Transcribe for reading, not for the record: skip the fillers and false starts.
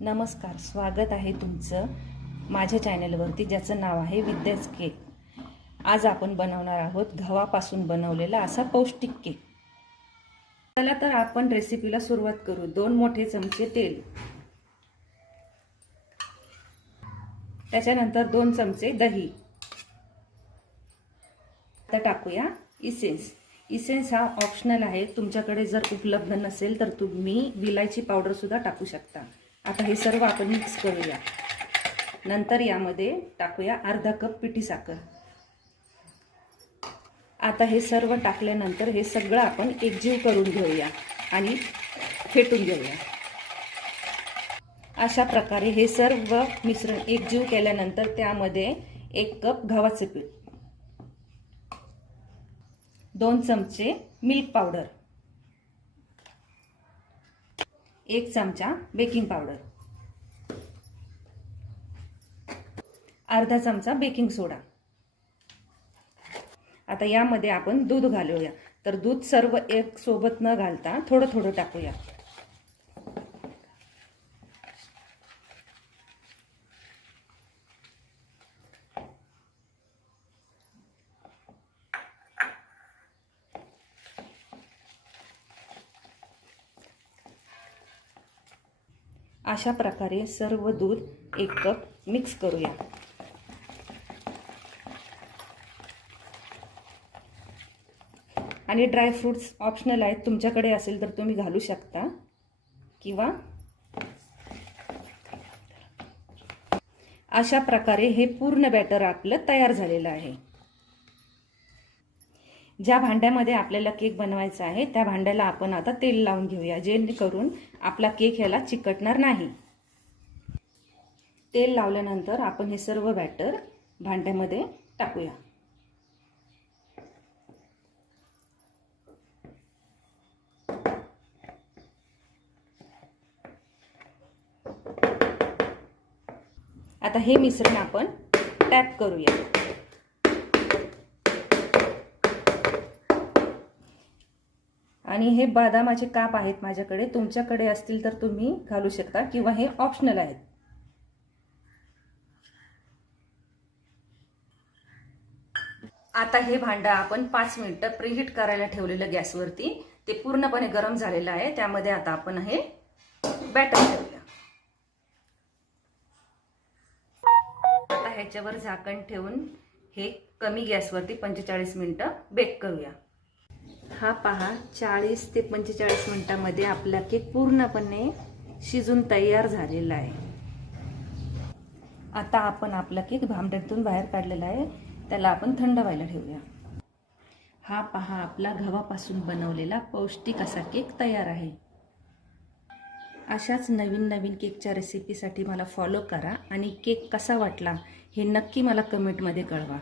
नमस्कार, स्वागत आहे तुमचं माझ्या चॅनलवरती ज्याचं नाव आहे विद्याच केक। आज आपण बनवणार आहोत गव्हापासून बनवलेला असा पौष्टिक केक। चला तर आपण रेसिपीला सुरुवात करू। 2 मोठे चमचे तेल, त्याच्यानंतर 2 चमचे दही, आता टाकूया इसेन्स। इसेन्स हा ऑप्शनल आहे, तुमच्याकडे जर उपलब्ध नसेल तर तुम्ही विलायची पावडर सुद्धा टाकू शकता। आता हे सर्व आपण मिक्स करूया। नंतर यामध्ये टाकूया अर्धा कप पिठी साखर। आता हे सर्व टाकल्यानंतर हे सगळं आपण एकजीव करून घेऊया आणि फेटून घेऊया। अशा प्रकारे हे सर्व मिश्रण एकजीव केल्यानंतर त्यामध्ये 1 कप गव्हाचे पीठ, 2 चमचे मिल्क पावडर, 1 चमचा बेकिंग पावडर, अर्धा चमचा बेकिंग सोडा। आता यामध्ये आपण दूध घालूया। तर दूध सर्व एक सोबत न घालता थोडं थोडं टाकूया। अशा प्रकारे सर्व दूध 1 कप मिक्स करूया। आणि ड्राय फ्रूट्स ऑप्शनल आहेत, तुमच्याकडे असेल तर तुम्ही घालू शकता किंवा अशा प्रकारे हे पूर्ण बॅटर आपलं तयार झालेलं आहे। ज्या भांड्यामध्ये आपल्याला केक बनवायचा आहे त्या भांड्याला आपण आता तेल लावून घेऊया, जेणेकरून आपला केक ह्याला चिकटणार नाही। तेल लावल्यानंतर आपण हे सर्व बॅटर भांड्यामध्ये टाकूया। आता हे मिश्रण आपण टॅप करूया। आणि हे बदामाचे काप आहेत माझ्याकडे, तुमच्याकडे असतील तर तुम्ही घालू शकता किंवा हे ऑप्शनल आहेत। आता हे भांडं आपण 5 मिनिटं प्रीहीट करायला ठेवलेलं गॅसवरती, ते पूर्णपणे गरम झालेलं आहे। त्यामध्ये आता आपण हे बॅटर ठेवूया। आता ह्याच्यावर झाकण ठेवून हे कमी गॅसवरती 45 मिनिटं बेक करूया। हा पहा, 40 ते 45 मिनिटांमध्ये आपला केक पूर्णपणे शिजून तयार झालेला आहे। आता आपण आपला केक भांड्यातून बाहेर काढलेला आहे, त्याला आपण थंड व्हायला ठेवूया। हा पहा, आपला गव्हापासून बनवलेला पौष्टिक असा केक तयार आहे। अशाच नवीन नवीन केकच्या रेसिपीसाठी मला फॉलो करा आणि केक कसा वाटला हे नक्की मला कमेंटमध्ये कळवा।